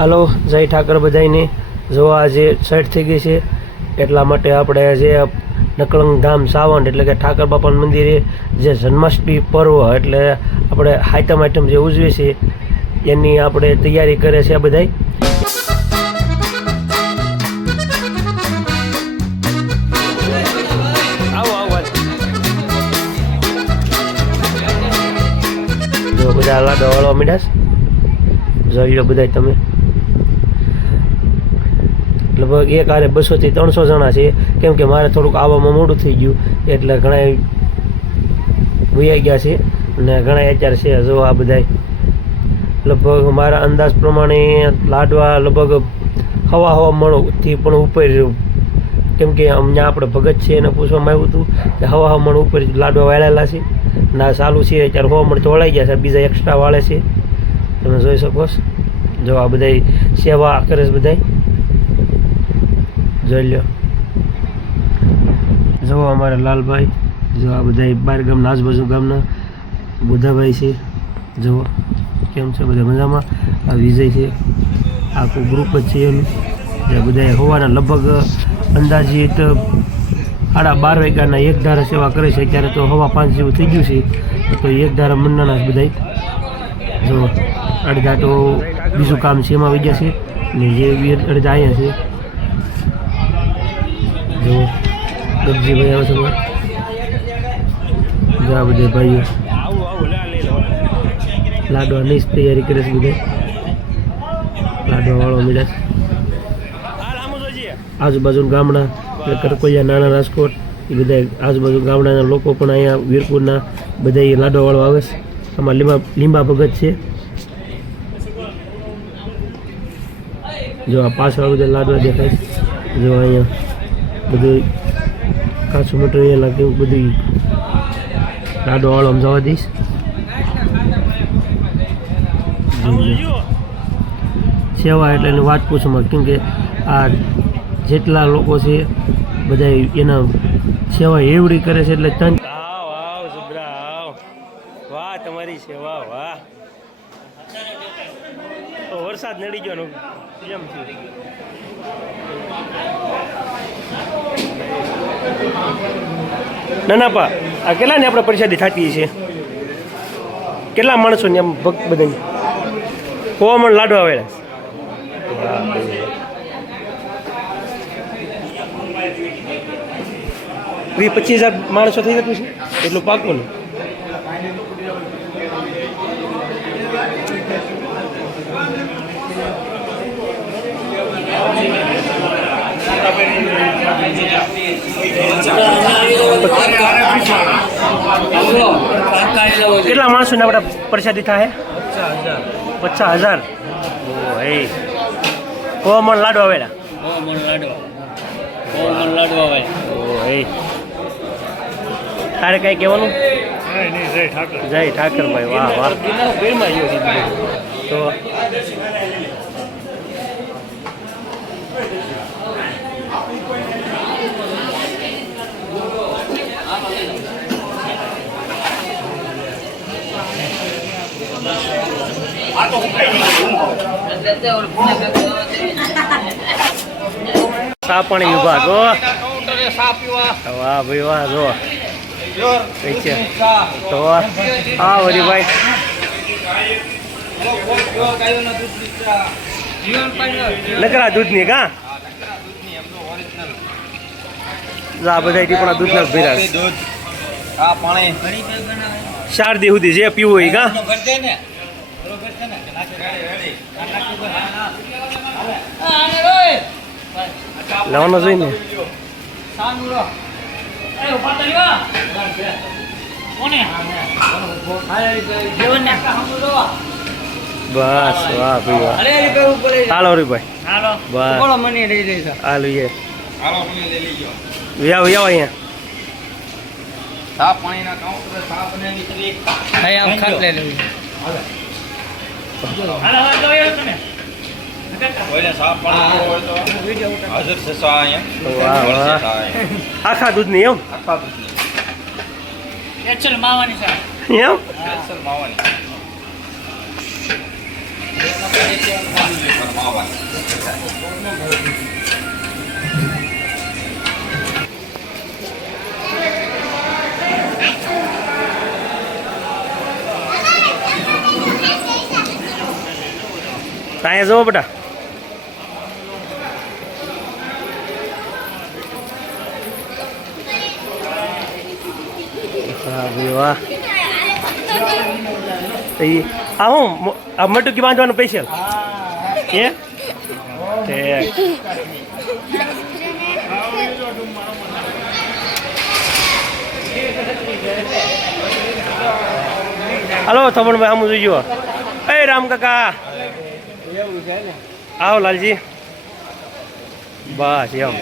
હાલો જય ઠાકર બધાઈને જો આજે સેટ થઈ ગઈ છે એટલા માટે આપણે જે નકળંગ ધામ સાવંત એટલે કે ઠાકર બાપાના મંદિરે જે જન્માષ્ટમી પર્વ એટલે આપણે હાઈટમ આઈટમ જે ઉજવે છે એની આપણે તૈયારી કરે છે આ બધાય જો બધા લાડવા વાળવા મીડાશ જોઈ લો બધા તમે લગભગ એક આરે 200 થી 300 જણા છે કેમ કે મારે થોડુંક આવવામાં મોડું થઈ ગયું એટલે ઘણા વૈયા ગયા છે અને ઘણા અત્યારે છે જો આ બધા લગભગ મારા અંદાજ પ્રમાણે લાડવા લગભગ હવા મણથી પણ ઉપર કેમ કે અહીંયા આપણે ભગત છે એને પૂછવામાં આવ્યું હતું કે હવા મણ ઉપર લાડવા વાળેલા છે ના ચાલુ છે અત્યારે હવા મણ ચોળાઈ ગયા છે બીજા એક્સ્ટ્રા વાળે છે તમે જોઈ શકો છો જો આ બધા સેવા કરે છે બધા જોઈ લો જો અમારા લાલભાઈ જો આ બધા બાર ગામના આજુબાજુ ગામના બુધાભાઈ છે જો કેમ છે બધા મજામાં આ વિજય છે આખું ગ્રુપ જ છે એનું જે બધા હોવાના લગભગ અંદાજિત 12:30 વાગ્યાના એક ધારા સેવા કરે છે અત્યારે તો 5:15 જેવું થઈ ગયું છે તો એક ધારા મંડળના બધા જો અડધા તો બીજું કામ છે એમાં વહી ગયા છે ને જે અડધા અહીંયા છે જો ગબજીભાઈ આવે છે જો આ બધા ભાઈઓ લાડવાની તૈયારી કરે છે બધા લાડવા વાળો મીડા આજુબાજુ ગામડા એટલે કરકોલિયા નાના રાજકોટ એ બધા આજુબાજુ ગામડાના લોકો પણ અહીંયા વીરપુરના બધા લાડવા વાળો આવે છે આમાં લીંબા ભગત છે જો આ પાછળ બધા લાડવા દેખાય જો અહીંયા બધું કાચું મટીરિયલ કેવું બધું લાડવા વાળો જવા દઈશ સેવા એટલે એની વાત પૂછું કેમ કે આ જેટલા લોકો છે બધા એના સેવા એવડી કરે છે એટલે તન વાહ તમારી સેવા વાહ વરસાદ નડી ગયો કેમ છે ના પા આ કેટલાની આપણે પરિષદી થતી છે કેટલા માણસોની આમ ભક્ત બધાની મણ લાડવા આવેલા 20-25,000 માણસો થઈ જતું છે એટલું પાકું ને કેટલા માણસો ને આપણે પ્રસાદી થાય 50,000 મણ લાડવા આવેલા તારે કઈ કહેવાનું જય ઠાકર ભાઈ વાહ વાહ તો સા પાણી વિભાગ વાહ ભાઈ વાહ જો તો હા વરીભાઈ નકરા દૂધની કા આ બધા ટીપણા દૂધના ભેરા 4 દી સુધી જે પીવું હોય કા લેવાનો જોઈને બસ વાહ ભાઈ વાહ હાલો રે ભાઈ બસ હાલો વ્યાવ અહીંયા આખા દૂધની એમ એમ અહીંયા જવો બેટા. હા ભાઈ વાહ. આ હું આ મટુકી બાંધવાનું સ્પેશિયલ એ હાલો થમણભાઈ આમ જોઈજો. એ રામ કાકા આવો લાલજી. બસ એમ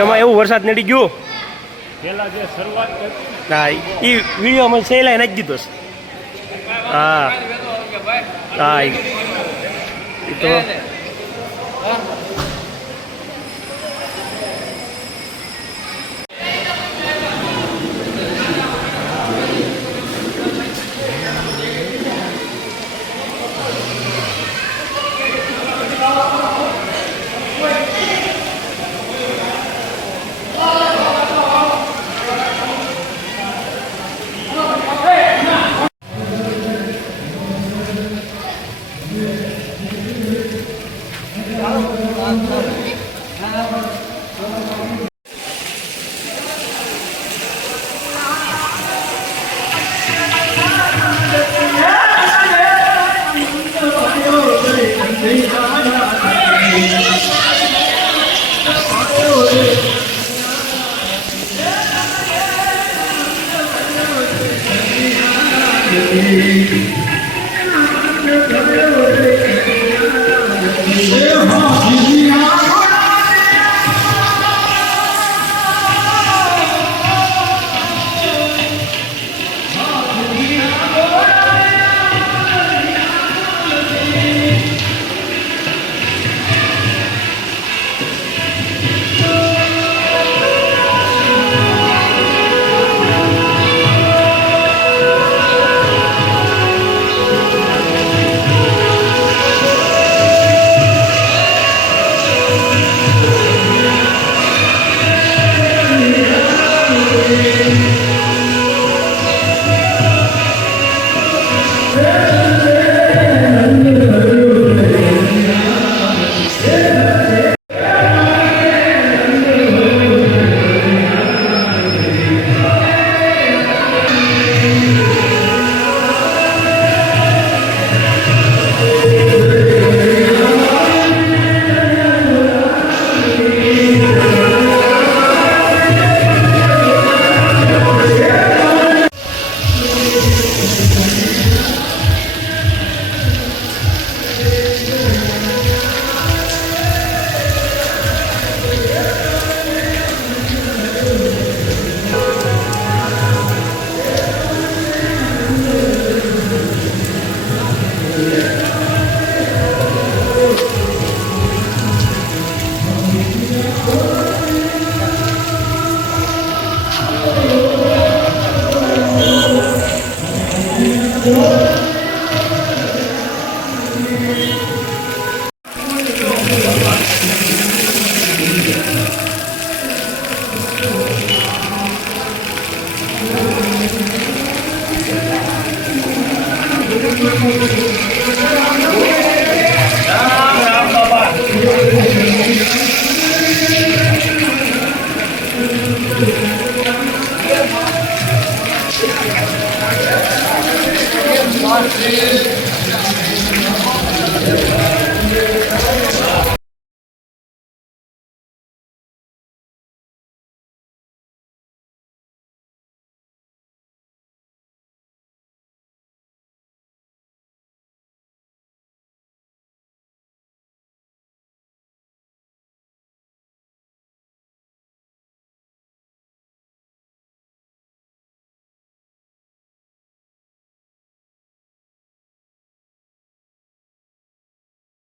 એમાં એવું વરસાદ નડી ગયો ના એ વિડીયોમાં સહેલાઈ નાખી દીધો. હા હા એ તો Thank you.